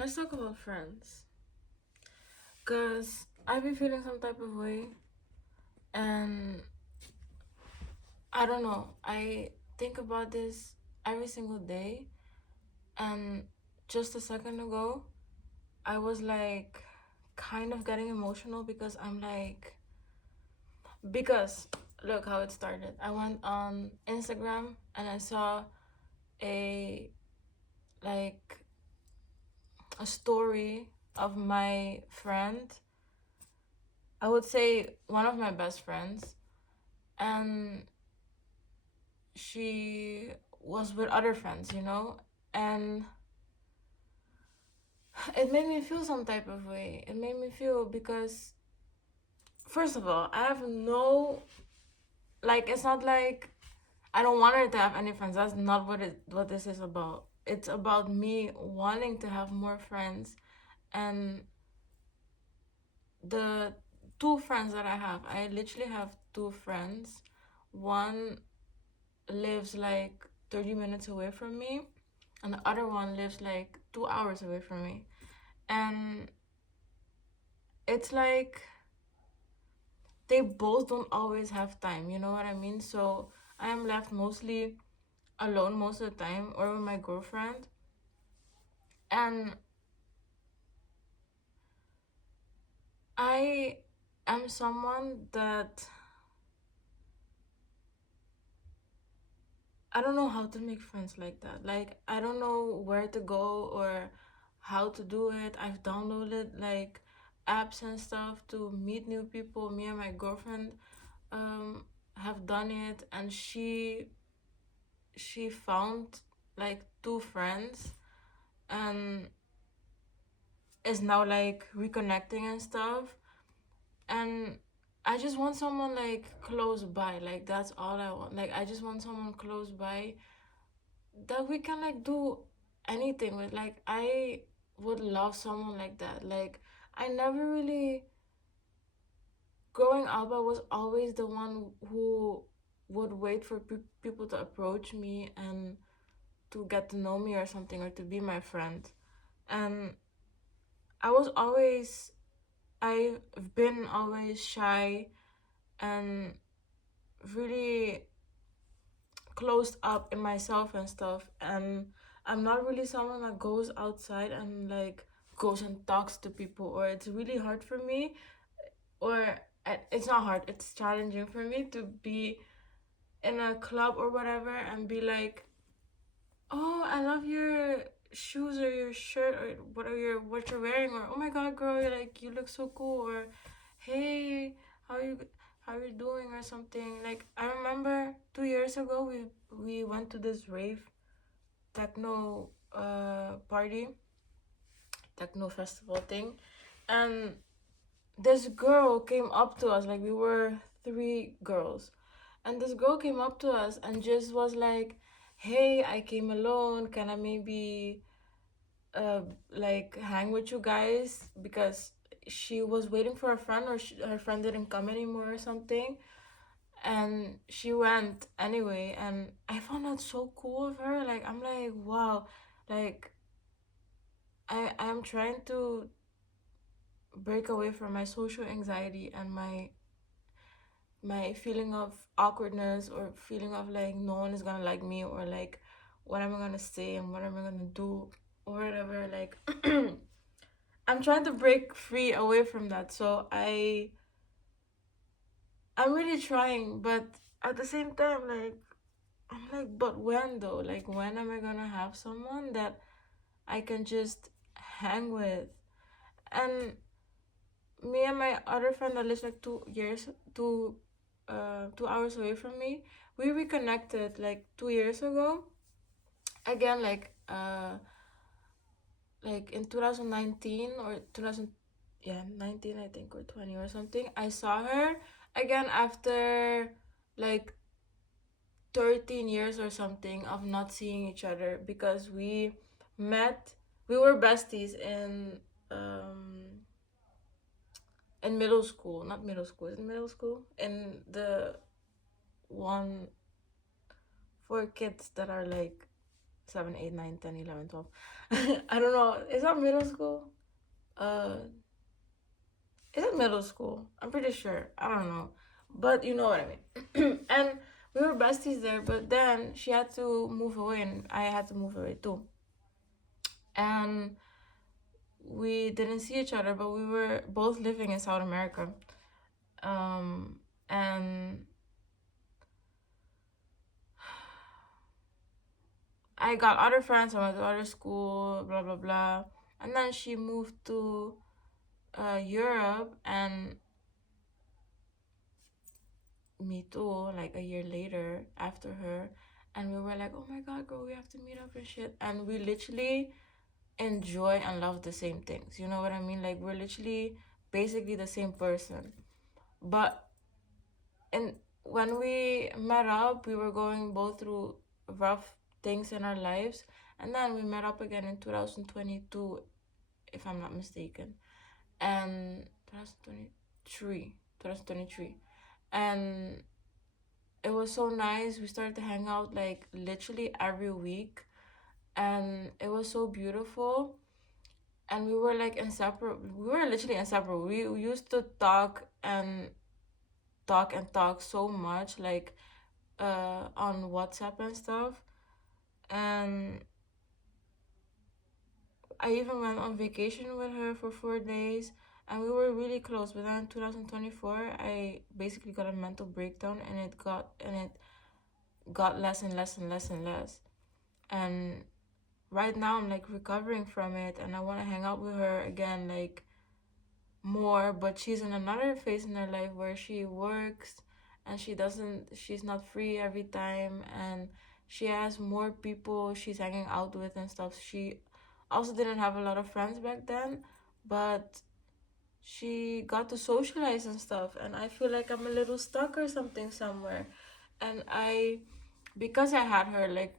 Let's talk about friends. Because I've been feeling some type of way, and I don't know. I think about this every single day, and just a second ago, I was like kind of getting emotional because I'm like, because look how it started. I went on Instagram and I saw a like a story of my friend. I would say one of my best friends, and she was with other friends, and it made me feel some type of way. It made me feel because, first of all, I have no, like, it's not like I don't want her to have any friends. That's not what this is about. It's about me wanting to have more friends, and the two friends that I literally have two friends. One lives like 30 minutes away from me, and the other one lives like 2 hours away from me. And it's like they both don't always have time, you know what I mean? So I am left mostly alone most of the time, or with my girlfriend. And I am someone that I don't know how to make friends like that. Like, I don't know where to go or how to do it. I've downloaded like apps and stuff to meet new people. Me and my girlfriend um have done it, and she found like two friends and is now like reconnecting and stuff. And I just want someone like close by. Like, that's all I want. Like, I just want someone close by that we can like do anything with. Like, I would love someone like that. Like, I never really, growing up, I was always the one who would wait for people to approach me and to get to know me or something, or to be my friend. And I was always, I've been always shy and really closed up in myself and stuff. And I'm not really someone that goes outside and like goes and talks to people, or it's really hard for me, or it's not hard, it's challenging for me to be in a club or whatever and be like, oh, I love your shoes or your shirt or what you're wearing, or oh my god, girl, you're like, you look so cool, or hey, how you how you doing, or something. Like, I remember 2 years ago we went to this rave techno party, techno festival thing, and this girl came up to us. Like, we were three girls, and this girl came up to us and just was like, hey, I came alone, can I maybe uh like hang with you guys, because she was waiting for a friend, or her friend didn't come anymore or something, and she went anyway. And I found that so cool of her. Like, I'm like, wow. Like, I'm trying to break away from my social anxiety and my feeling of awkwardness, or feeling of like no one is gonna like me, or like what am I gonna say and what am I gonna do, or whatever. Like, I'm trying to break free away from that. So I'm really trying, but at the same time, like, I'm like, but when though? Like, when am I gonna have someone that I can just hang with? And me and my other friend that lives like 2 years, 2 hours away from me, we reconnected like 2 years ago. Again, like in 2019 or 2000, yeah, 19 I think, or 20 or something. I saw her again after like 13 years or something of not seeing each other, because met we were besties um in middle school. Not middle school, is it middle school? In the one for kids that are like 7, 8, 9, 10, 11, 12. I don't know. Is that middle school? Uh, is it middle school? I'm pretty sure. I don't know. But you know what I mean. And we were besties there, but then she had to move away and I had to move away too. And we didn't see each other, but we were both living in South America. Um, and I got other friends, I went to other school, blah blah blah. And then she moved to Europe, and me too, like a year later after her. And we were like, oh my god, girl, we have to meet up and shit. And we literally enjoy and love the same things. You know what I mean? Like, we're literally basically the same person. But and when we met up, we were going both through rough things in our lives. And then we met up again in 2022, if I'm not mistaken. And 2023. And it was so nice. We started to hang out like literally every week. And it was so beautiful. And we were like inseparable. We were literally inseparable. We used to talk so much, like on WhatsApp and stuff. And I even went on vacation with her for 4 days, and we were really close. But then in 2024, I basically got a mental breakdown, and it got less and less and less and less. And right now, I'm like recovering from it, and I want to hang out with her again, like more. But she's in another phase in her life where she works, and she's not free every time, and she has more people she's hanging out with and stuff. She also didn't have a lot of friends back then, but she got to socialize and stuff, and I feel like I'm a little stuck or something somewhere. And because I had her like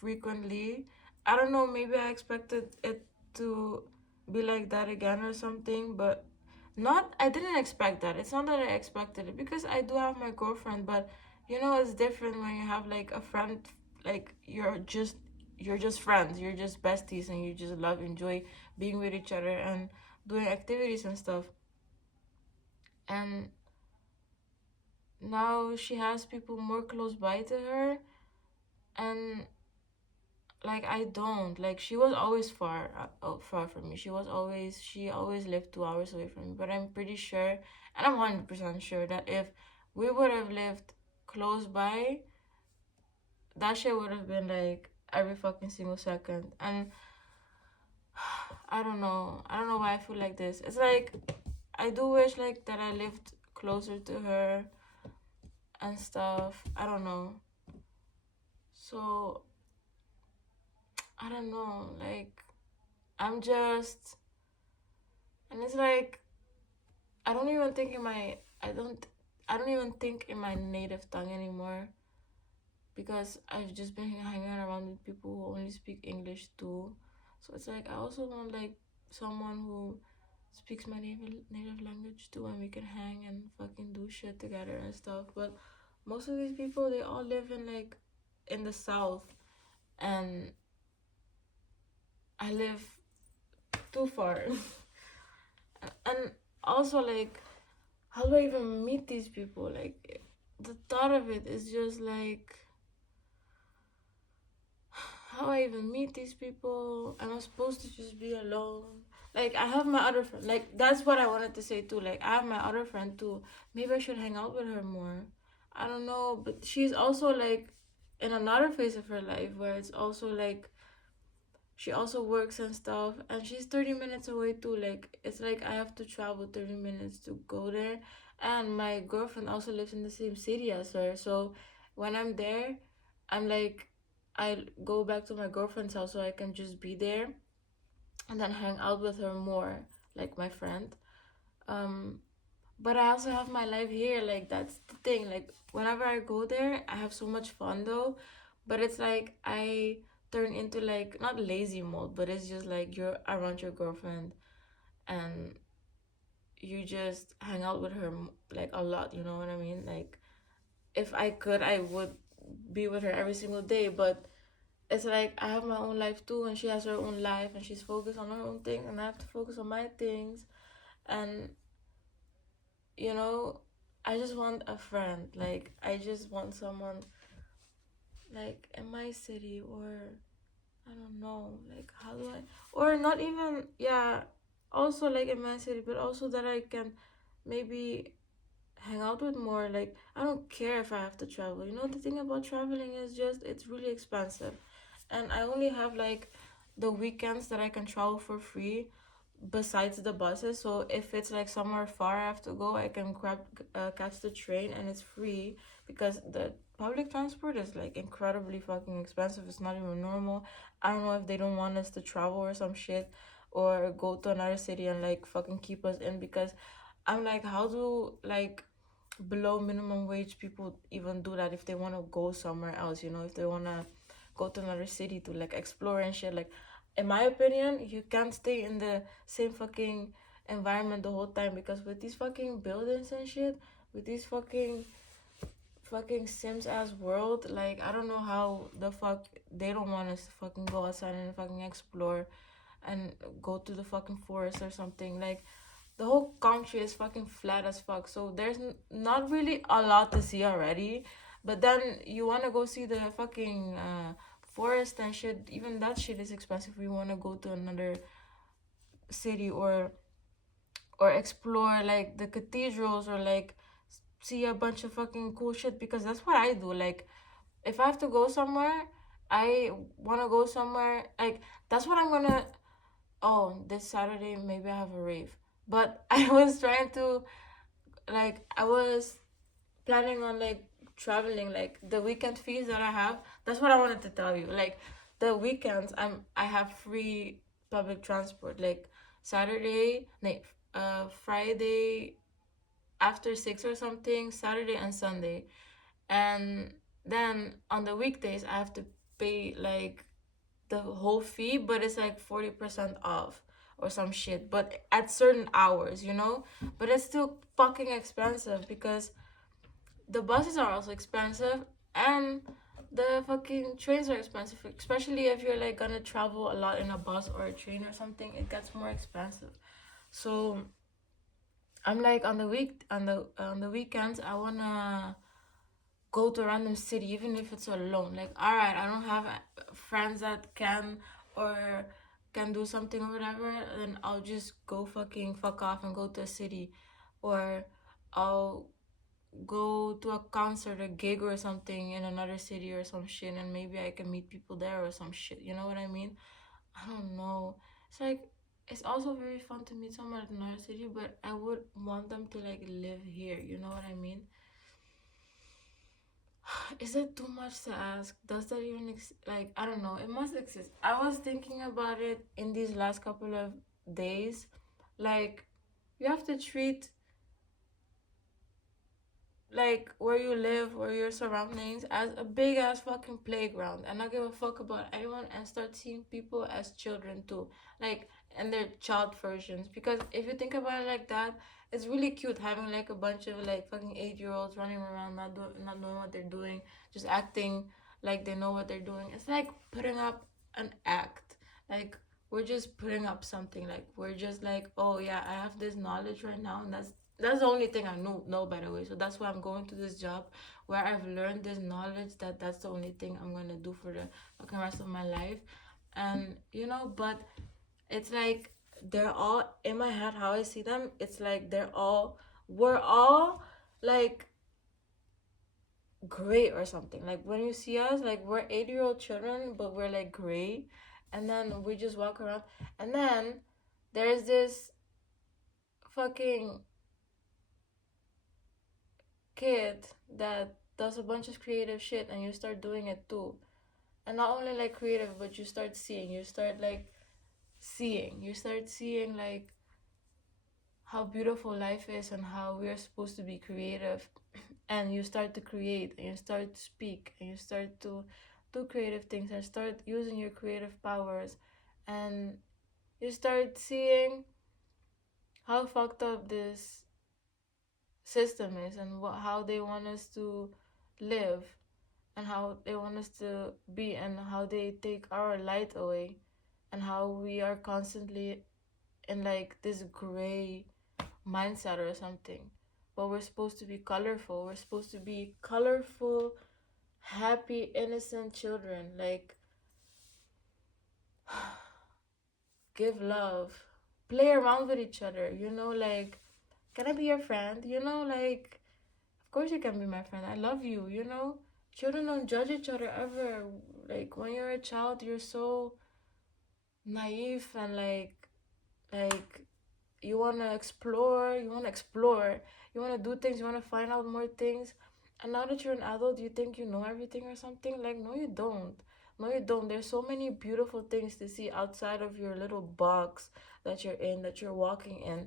frequently, I don't know, maybe I expected it to be like that again or something. But not I didn't expect that. It's not that I expected it, because I do have my girlfriend. But you know, it's different when you have like a friend, like you're just friends, you're just besties, and you just enjoy being with each other and doing activities and stuff. And now she has people more close by to her. And like, I don't like, she was always far from me. She always lived 2 hours away from me. But I'm pretty sure, and I'm 100% sure, that if we would have lived close by, that shit would have been like every fucking single second. And I don't know why I feel like this. It's like I do wish like that I lived closer to her and stuff. I don't know. So I don't know, like, I'm just, and it's like I don't even think in my I don't even think in my native tongue anymore, because I've just been hanging around with people who only speak English too. So it's like I also want like someone who speaks my native language too, and we can hang and fucking do shit together and stuff. But most of these people, they all live in the south, and I live too far. And also, like, how do I even meet these people? Like, the thought of it is just like, how I even meet these people? Am I supposed to just be alone? Like, I have my other friend. Like, that's what I wanted to say too. Like, I have my other friend too. Maybe I should hang out with her more. I don't know, but she's also like in another phase of her life where it's also like she also works and stuff, and she's 30 minutes away too. Like, it's like I have to travel 30 minutes to go there. And my girlfriend also lives in the same city as her, so when I'm there, I'm like, I go back to my girlfriend's house so I can just be there and then hang out with her more, like my friend. um but I also have my life here. Like, that's the thing. Like, whenever I go there, I have so much fun though. But it's like I turn into like, not lazy mode, but it's just like you're around your girlfriend, and you just hang out with her like a lot. You know what I mean? Like, if I could, I would be with her every single day. But it's like I have my own life too, and she has her own life, and she's focused on her own thing, and I have to focus on my things. And you know, I just want a friend. Like, I just want someone like in my city, or I don't know, like how do I, or not even, yeah, also like in my city, but also that I can maybe hang out with more. Like, I don't care if I have to travel. You know, the thing about traveling is just it's really expensive, and I only have like the weekends that I can travel for free besides the buses. So if it's like somewhere far I have to go, I can catch the train, and it's free because the public transport is like incredibly fucking expensive. It's not even normal. I don't know if they don't want us to travel or some shit, or go to another city and like fucking keep us in, because I'm like, how do like below minimum wage people even do that if they want to go somewhere else, you know, if they want to go to another city to like explore and shit. Like, in my opinion, you can't stay in the same fucking environment the whole time, because with these fucking buildings and shit, with these fucking Sims ass world, like, I don't know how the fuck they don't want us to fucking go outside and fucking explore and go to the fucking forest or something. Like, the whole country is fucking flat as fuck, so there's not really a lot to see already. But then you want to go see the fucking forest and shit. Even that shit is expensive if you want to go to another city, or explore like the cathedrals, or like see a bunch of fucking cool shit, because that's what I do. Like, if I have to go somewhere, I want to go somewhere, like, that's what I'm gonna. Oh, this Saturday maybe I have a rave, but I was trying to, like, I was planning on like traveling, like the weekend fees that I have. That's what I wanted to tell you. Like, the weekends, I have free public transport. Like, Saturday, like, Friday after 6 or something, Saturday and Sunday, and then on the weekdays I have to pay like the whole fee, but it's like 40% off or some shit, but at certain hours, you know? But it's still fucking expensive, because the buses are also expensive, and the fucking trains are expensive, especially if you're like gonna travel a lot in a bus or a train or something. It gets more expensive. So I'm like, on the weekends, I wanna go to a random city, even if it's alone. Like, all right, I don't have friends that can, or can do something or whatever, then I'll just go fucking fuck off and go to a city, or I'll go to a concert, a gig or something in another city or some shit, and maybe I can meet people there or some shit. You know what I mean? I don't know. It's like, it's also very fun to meet someone in another city, but I would want them to like live here. You know what I mean? Is it too much to ask? Does that even like, I don't know. It must exist. I was thinking about it in these last couple of days. Like, you have to treat like where you live or your surroundings as a big ass fucking playground, and not give a fuck about anyone, and start seeing people as children too, like, and their child versions. Because if you think about it like that, it's really cute having like a bunch of like fucking 8 year olds running around, not knowing what they're doing, just acting like they know what they're doing. It's like putting up an act. Like, we're just putting up something. Like, we're just like, oh yeah, I have this knowledge right now, and that's the only thing I know, by the way. So that's why I'm going to this job where I've learned this knowledge, that's the only thing I'm gonna do for the fucking rest of my life. And you know, but it's like they're all in my head. How I see them, it's like we're all like gray or something. Like, when you see us, like, we're 8 year old children, but we're like gray, and then we just walk around, and then there's this fucking kid that does a bunch of creative shit, and you start doing it too. And not only like creative, but you start seeing like how beautiful life is, and how we're supposed to be creative. And you start to create, and you start to speak, and you start to do creative things, and start using your creative powers. And you start seeing how fucked up this system is, and how they want us to live. and how they want us to be, and how they take our light away, and how we are constantly in like this gray mindset or something. But we're supposed to be colorful. We're supposed to be colorful, happy, innocent children. Like, give love, play around with each other, like, can I be your friend? Like, of course you can be my friend. I love you. Children don't judge each other ever. Like, when you're a child, you're so naive and like you want to explore, you want to do things, you want to find out more things. And now that you're an adult, you think you know everything or something. Like, no, you don't. No, you don't. There's so many beautiful things to see outside of your little box that you're in, that you're walking in.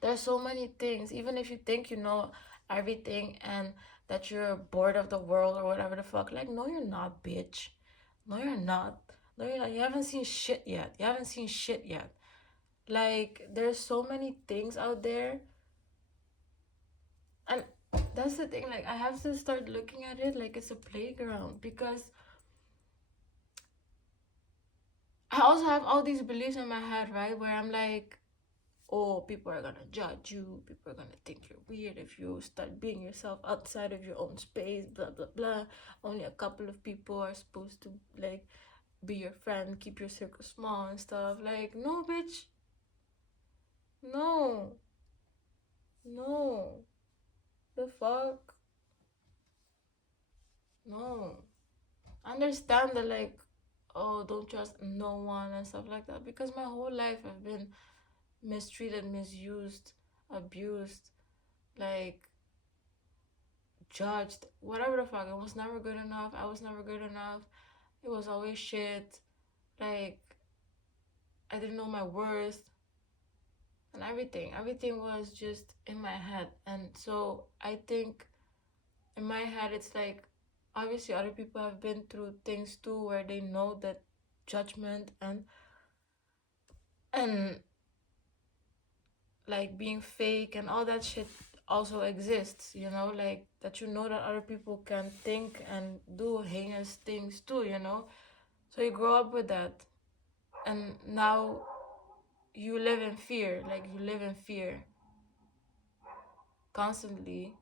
There's so many things. Even if you think you know everything and that you're bored of the world or whatever the fuck, like, no, you're not, bitch. No, you're not. No, you're not. You haven't seen shit yet. You haven't seen shit yet. Like, there's so many things out there. And that's the thing. Like, I have to start looking at it like it's a playground, because I also have all these beliefs in my head, right? Where I'm like, oh, people are gonna judge you. People are gonna think you're weird if you start being yourself outside of your own space, blah, blah, blah. Only a couple of people are supposed to, like, be your friend, keep your circle small and stuff. Like, no, bitch. No. No. The fuck? No. I understand that, like, oh, don't trust no one and stuff like that, because my whole life I've been mistreated, misused, abused, like, judged, whatever the fuck. I was never good enough. I was never good enough. It was always shit. Like, I didn't know my worth and everything. Everything was just in my head. And so I think in my head, it's like, obviously other people have been through things too, where they know that judgment and like being fake and all that shit also exists, like, that that other people can think and do heinous things too. So you grow up with that, and now you live in fear. Like, you live in fear constantly,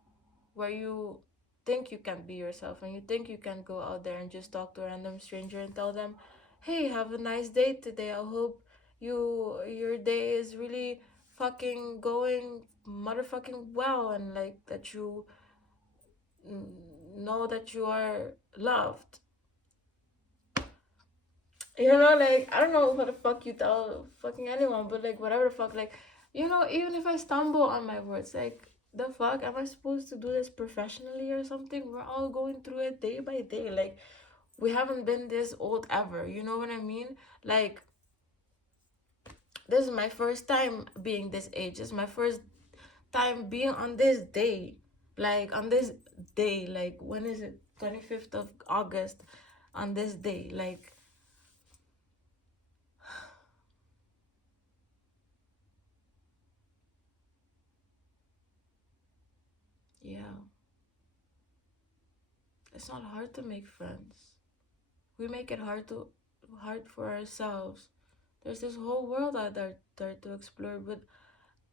where you think you can be yourself, and you think you can go out there and just talk to a random stranger and tell them, hey, have a nice day today. I hope your day is really fucking going motherfucking well, and like that you know that you are loved. Like, I don't know what the fuck you tell fucking anyone, but like, whatever the fuck, like, even if I stumble on my words, like, the fuck, am I supposed to do this professionally or something? We're all going through it day by day. Like, we haven't been this old ever. You know what I mean? Like, this is my first time being this age. This is my first time being on this day. Like, on this day, like, when is it? 25th of August, on this day. Like, yeah. It's not hard to make friends. We make it hard for ourselves. There's this whole world out there to explore, but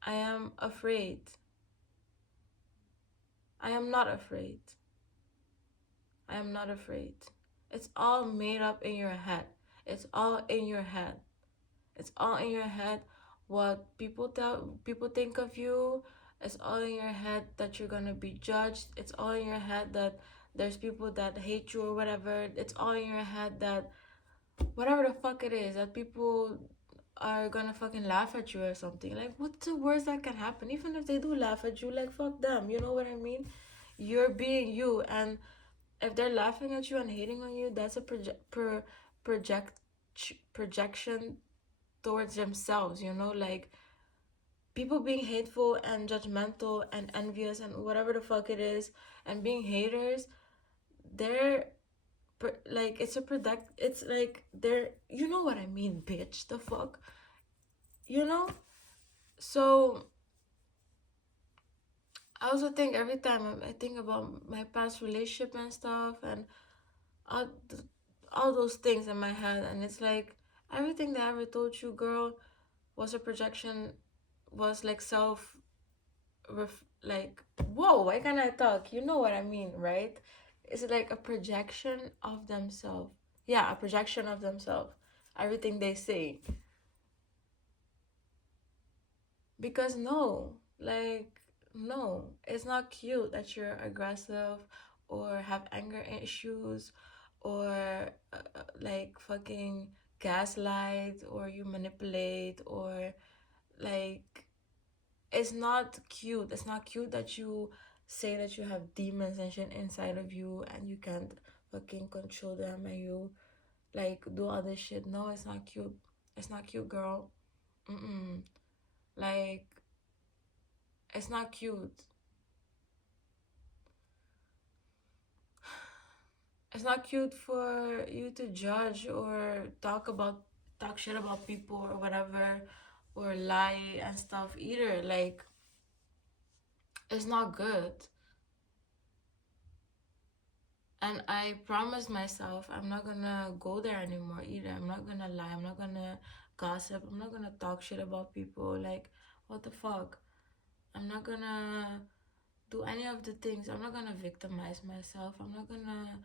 I am afraid. I am not afraid. I am not afraid. It's all made up in your head. It's all in your head. It's all in your head. What people think of you. It's all in your head that you're gonna be judged. It's all in your head that there's people that hate you or whatever. It's all in your head that whatever the fuck it is, that people are gonna fucking laugh at you or something. Like, what's the worst that can happen? Even if they do laugh at you, like, fuck them. You know what I mean? You're being you, and if they're laughing at you and hating on you, that's a project projection towards themselves. Like, people being hateful and judgmental and envious and whatever the fuck it is, and being haters, they're like, it's a product. It's like, they're, you know what I mean, bitch. The fuck, you know. So I also think every time I think about my past relationship and stuff, and all, all those things in my head, and it's like everything that I ever told you, girl, was a projection, was like like, whoa, why can't I talk? You know what I mean, right? It's like a projection of themselves. Yeah, a projection of themselves. Everything they say. Because no, like, no, it's not cute that you're aggressive or have anger issues or like fucking gaslight or you manipulate or like it's not cute. It's not cute that you say that you have demons and shit inside of you and you can't fucking control them and you like do all this shit. No, it's not cute. It's not cute, girl. Mm-mm. Like, it's not cute. It's not cute for you to judge or talk shit about people or whatever or lie and stuff either. Like, it's not good. And I promised myself I'm not gonna go there anymore either. I'm not gonna lie. I'm not gonna gossip. I'm not gonna talk shit about people. Like, what the fuck? I'm not gonna do any of the things. I'm not gonna victimize myself. I'm not gonna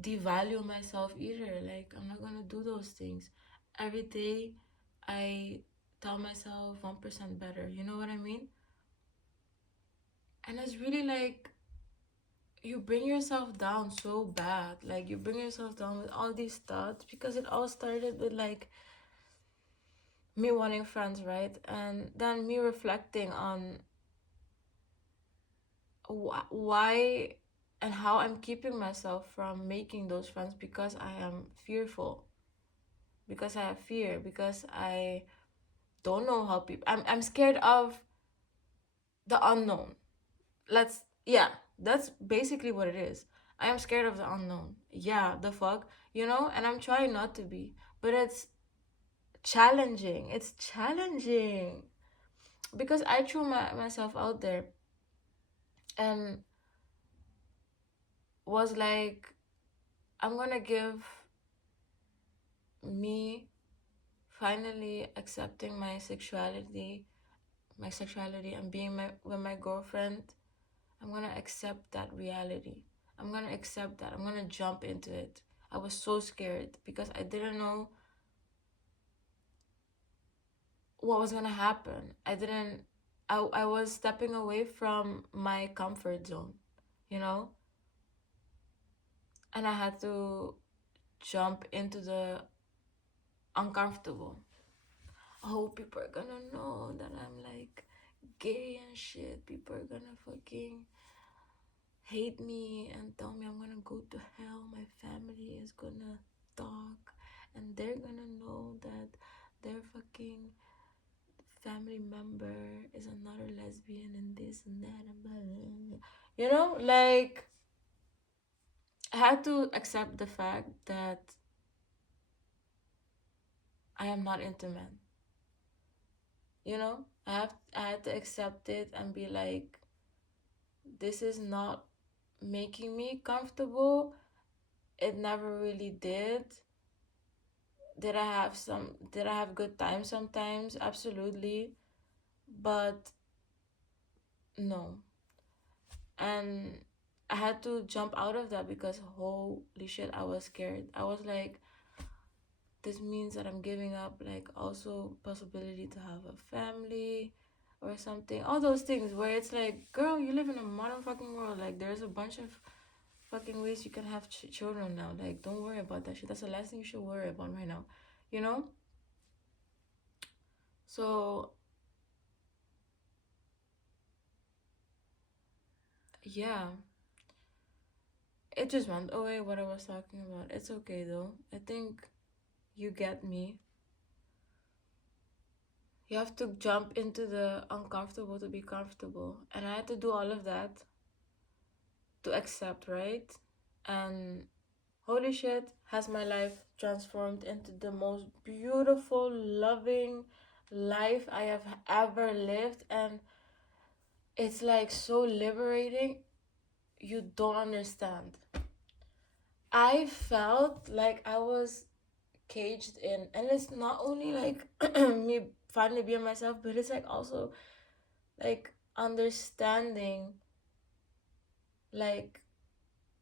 devalue myself either. Like, I'm not gonna do those things. Every day, I tell myself 1% better. You know what I mean? And it's really like you bring yourself down so bad. Like you bring yourself down with all these thoughts because it all started with like me wanting friends, right? And then me reflecting on why and how I'm keeping myself from making those friends because I am fearful. Because I have fear, because I don't know how people I'm scared of the unknown. Let's yeah, that's basically what it is. I am scared of the unknown. Yeah, the fuck, you know, and I'm trying not to be, but it's challenging. It's challenging because I threw myself out there and was like, I'm gonna give me finally accepting my sexuality and being with my girlfriend. I'm gonna accept that reality. I'm gonna accept that. I'm gonna jump into it. I was so scared because I didn't know what was gonna happen. I was stepping away from my comfort zone, you know? And I had to jump into the uncomfortable. Oh, people are gonna know that I'm like gay and shit. People are gonna fucking hate me and tell me I'm gonna go to hell. My family is gonna talk and they're gonna know that their fucking family member is another lesbian and this and that and blah, blah, blah. You know, like I had to accept the fact that I am not into men. You know, I had to accept it and be like, this is not making me comfortable. It never really did. Did I have good times sometimes? Absolutely. But no. And I had to jump out of that because holy shit, I was scared. I was like, this means that I'm giving up like also possibility to have a family or something. All those things where it's like, girl, you live in a modern fucking world. Like there's a bunch of fucking ways you can have children now. Like don't worry about that shit. That's the last thing you should worry about right now. You know? So yeah, it just went away what I was talking about. It's okay though. I think you get me. You have to jump into the uncomfortable to be comfortable. And I had to do all of that to accept, right? And holy shit, has my life transformed into the most beautiful, loving life I have ever lived. And it's like so liberating. You don't understand. I felt like I was caged in, and it's not only like me finally being myself, but it's like also like understanding like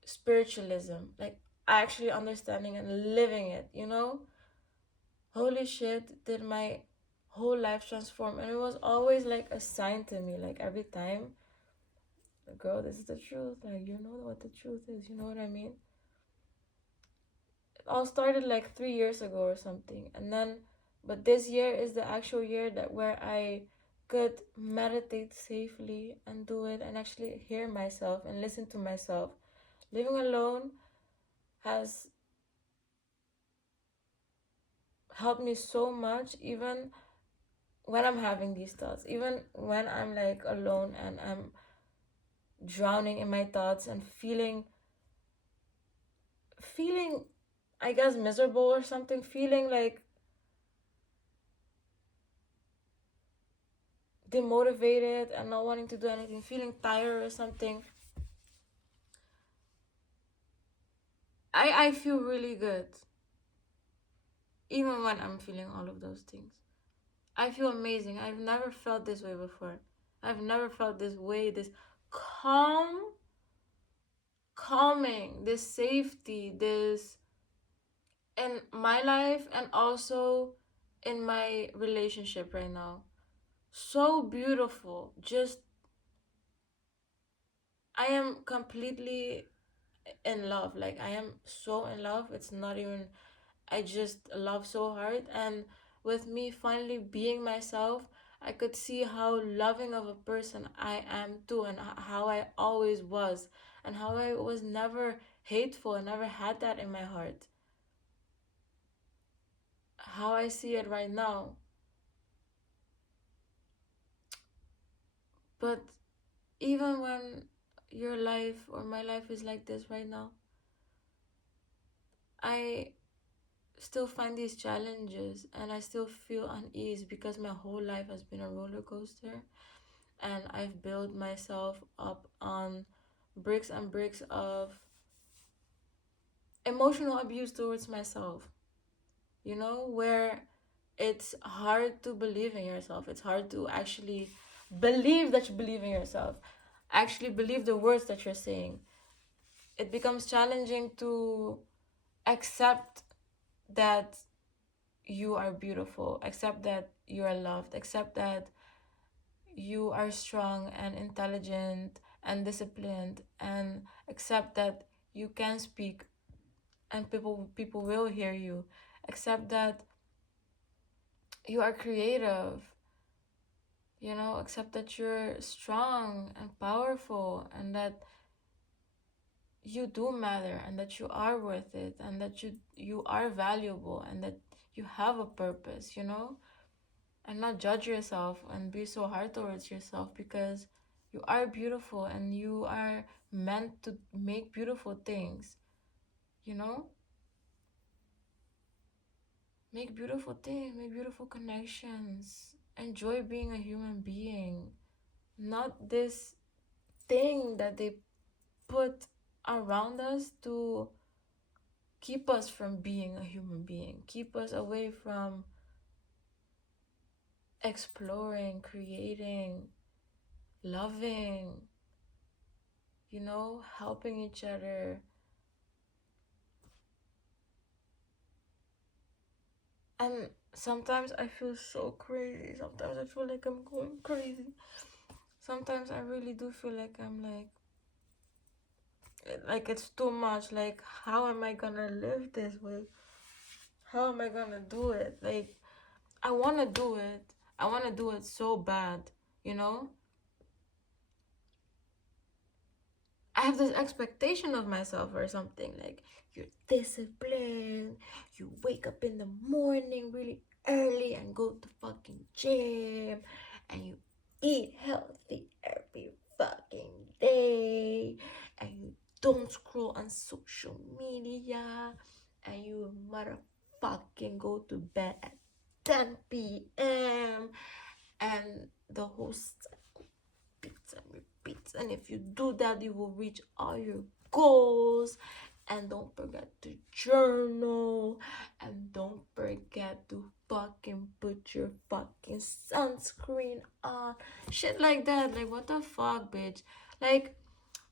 spiritualism, like actually understanding and living it, you know? Holy shit, did my whole life transform. And it was always like a sign to me, like every time, girl, this is the truth. Like, you know what the truth is, you know what I mean? It all started like 3 years ago or something. And then, but this year is the actual year that where I could meditate safely and do it and actually hear myself and listen to myself. Living alone has helped me so much, even when I'm having these thoughts, even when I'm like alone and I'm drowning in my thoughts and feeling I guess miserable or something, feeling like demotivated and not wanting to do anything, feeling tired or something. I feel really good even when I'm feeling all of those things. I feel amazing. I've never felt this way before. I've never felt this way, this calm, calming, this safety, this in my life and also in my relationship right now. So beautiful. Just, I am completely in love. Like, I am so in love. It's not even, I just love so hard. And with me finally being myself, I could see how loving of a person I am too, and how I always was, and how I was never hateful and never had that in my heart. How I see it right now. But even when your life or my life is like this right now, I still find these challenges and I still feel unease because my whole life has been a roller coaster, and I've built myself up on bricks and bricks of emotional abuse towards myself, you know, where it's hard to believe in yourself. It's hard to actually believe that you believe in yourself, actually believe the words that you're saying. It becomes challenging to accept that you are beautiful, accept that you are loved, accept that you are strong and intelligent and disciplined, and accept that you can speak and people will hear you, accept that you are creative, you know, accept that you're strong and powerful, and that you do matter, and that you are worth it, and that you are valuable, and that you have a purpose, you know. And not judge yourself and be so hard towards yourself, because you are beautiful and you are meant to make beautiful things, you know. Make beautiful things, make beautiful connections, enjoy being a human being, not this thing that they put around us to keep us from being a human being, keep us away from exploring, creating, loving, you know, helping each other. And sometimes I feel so crazy. Sometimes I feel like I'm going crazy. Sometimes I really do feel like I'm like it's too much. Like, how am I gonna live this way? How am I gonna do it? Like, I wanna do it. I wanna do it so bad, you know? I have this expectation of myself or something, like you're disciplined, you wake up in the morning really early and go to fucking gym, and you eat healthy every fucking day, and you don't scroll on social media, and you motherfucking go to bed at 10 p.m. and the whole and repeats. And if you do that, you will reach all your goals. And don't forget to journal. And don't forget to fucking put your fucking sunscreen on. Shit like that. Like, what the fuck, bitch? Like,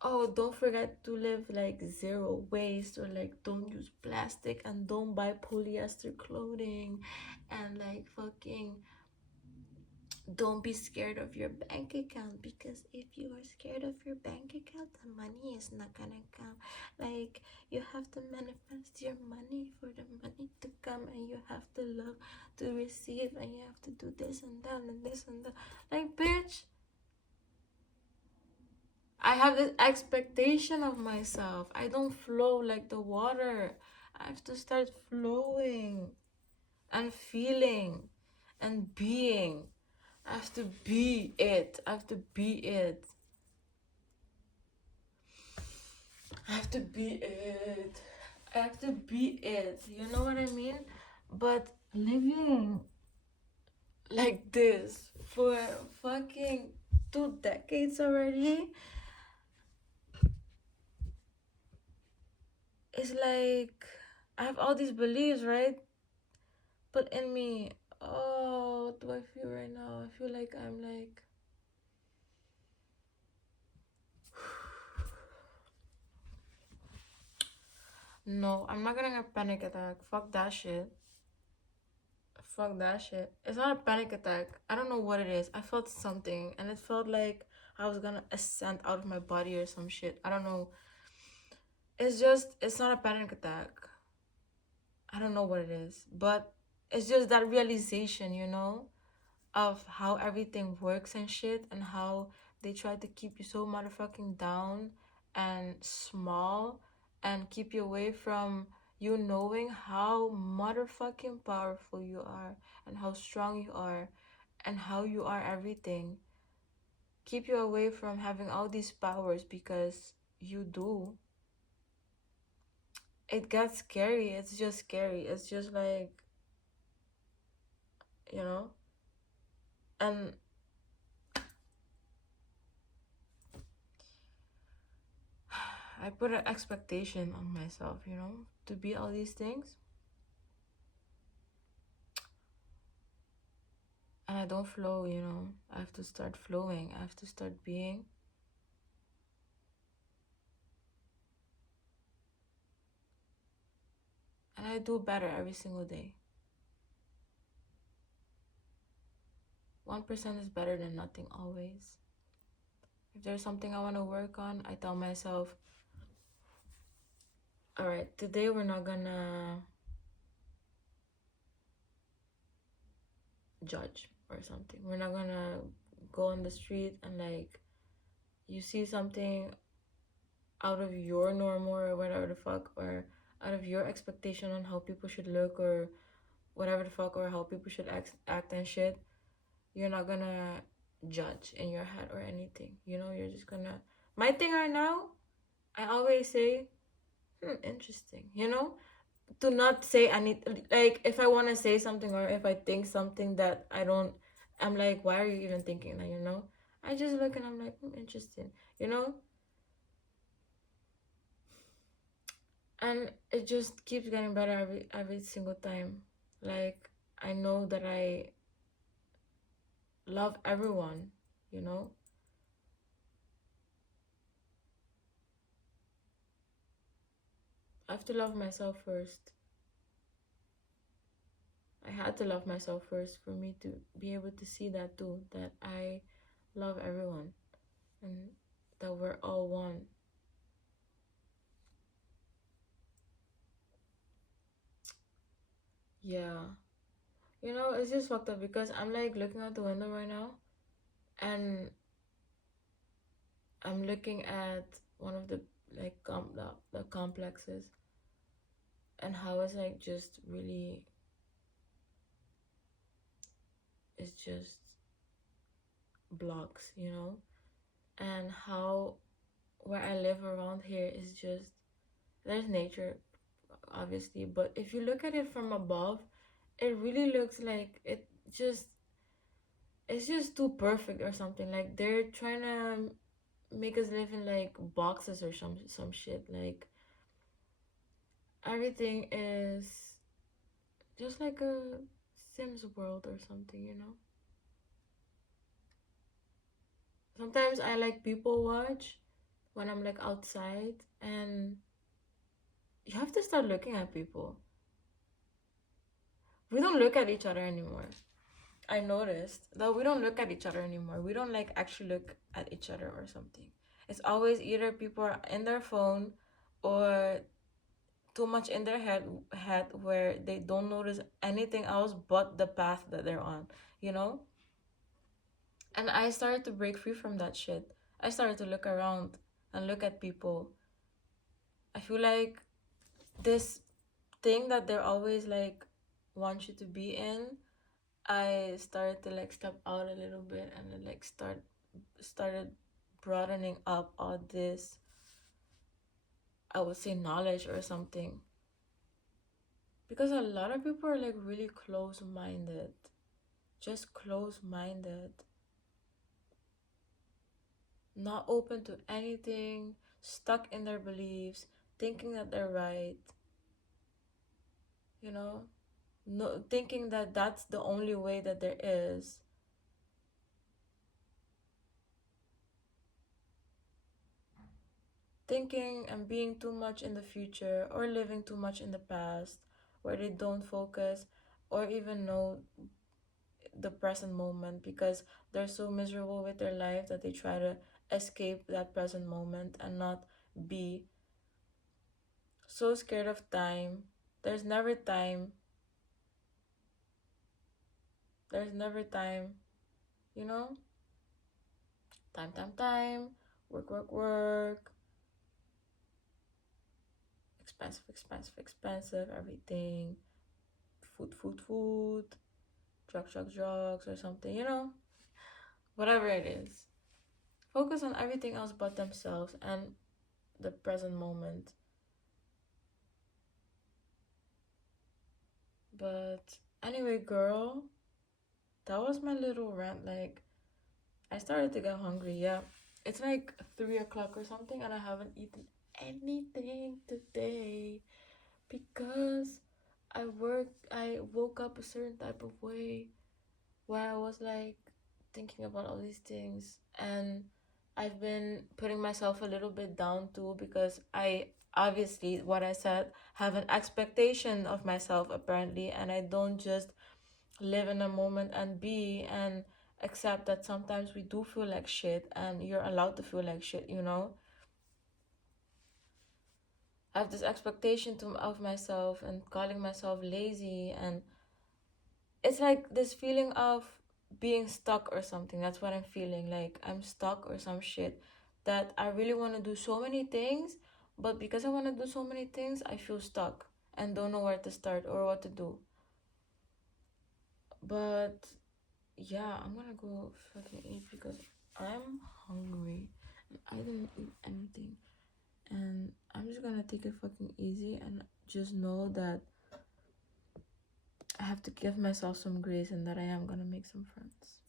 oh, don't forget to live like zero waste, or like don't use plastic, and don't buy polyester clothing, and like fucking don't be scared of your bank account, because if you are scared of your bank account, the money is not gonna come. Like, you have to manifest your money for the money to come, and you have to love to receive, and you have to do this and that and this and that. Like, bitch, I have this expectation of myself. I don't flow like the water. I have to start flowing and feeling and being. I have to be it. I have to be it. I have to be it. I have to be it. You know what I mean? But living like this for fucking 2 decades already, it's like I have all these beliefs, right? But in me, oh, what do I feel right now? I feel like I'm like, no, I'm not gonna get a panic attack. Fuck that shit. Fuck that shit. It's not a panic attack. I don't know what it is. I felt something, and it felt like I was gonna ascend out of my body or some shit. I don't know. It's not a panic attack. I don't know what it is. But it's just that realization, of how everything works and shit, and how they try to keep you so motherfucking down and small, and keep you away from you knowing how motherfucking powerful you are, and how strong you are, and how you are everything. Keep you away from having all these powers, because you do. It gets scary. It's just scary. It's just like, you know and I put an expectation on myself, to be all these things, and I don't flow. I have to start flowing. I have to start being. And I do better every single day. 1% is better than nothing always. If there's something I want to work on, I tell myself, all right, today we're not gonna judge or something. We're not gonna go on the street and like, you see something out of your normal or whatever the fuck, or out of your expectation on how people should look, or whatever the fuck, or how people should act and shit. You're not gonna judge in your head or anything. You're just gonna. My thing right now, I always say, interesting. To not say any, like, if I want to say something, or if I think something that I don't, I'm like, why are you even thinking that? I just look and I'm like, interesting. And it just keeps getting better every single time. Like, I know that I love everyone. you know I have to love myself first. I had to love myself first for me to be able to see that too, that I love everyone, and that we're all one. Yeah. It's just fucked up, because I'm like looking out the window right now, and I'm looking at one of the, like, the complexes, and how it's like just really, it's just blocks. And how where I live around here is just, there's nature, obviously, but if you look at it from above, it really looks like just it's just too perfect or something. Like, they're trying to make us live in like boxes or some shit. Like everything is just like a Sims world or something, you know? Sometimes I like people watch when I'm like outside, and you have to start looking at people. We don't look at each other anymore. I noticed that we don't look at each other anymore. We don't like actually look at each other or something. It's always either people are in their phone or too much in their head where they don't notice anything else but the path that they're on, you know? And I started to break free from that shit. I started to look around and look at people. I feel like this thing that they're always like want you to be in, I started to like step out a little bit and then like started broadening up all this, I would say, knowledge or something. Because a lot of people are like really close minded. Just close minded. Not open to anything, stuck in their beliefs, thinking that they're right, you know? No, thinking that that's the only way that there is. Thinking and being too much in the future or living too much in the past where they don't focus or even know the present moment because they're so miserable with their life that they try to escape that present moment and not be so scared of time. There's never time. There's never time, you know? Time. Work. Expensive, everything. Food. Drugs, or something, you know? Whatever it is. Focus on everything else but themselves and the present moment. But anyway, girl, that was my little rant. Like, I started to get hungry, yeah. It's like 3 o'clock or something, and I haven't eaten anything today because I woke up a certain type of way where I was like thinking about all these things, and I've been putting myself a little bit down too because I obviously, what I said, have an expectation of myself apparently, and I don't just live in a moment and be and accept that sometimes we do feel like shit and you're allowed to feel like shit, you know? I have this expectation of myself and calling myself lazy, and it's like this feeling of being stuck or something. That's what I'm feeling. Like I'm stuck or some shit that I really want to do so many things, but because I want to do so many things, I feel stuck and don't know where to start or what to do. But yeah, I'm gonna go fucking eat because I'm hungry. I didn't eat anything. And I'm just gonna take it fucking easy and just know that I have to give myself some grace and that I am gonna make some friends.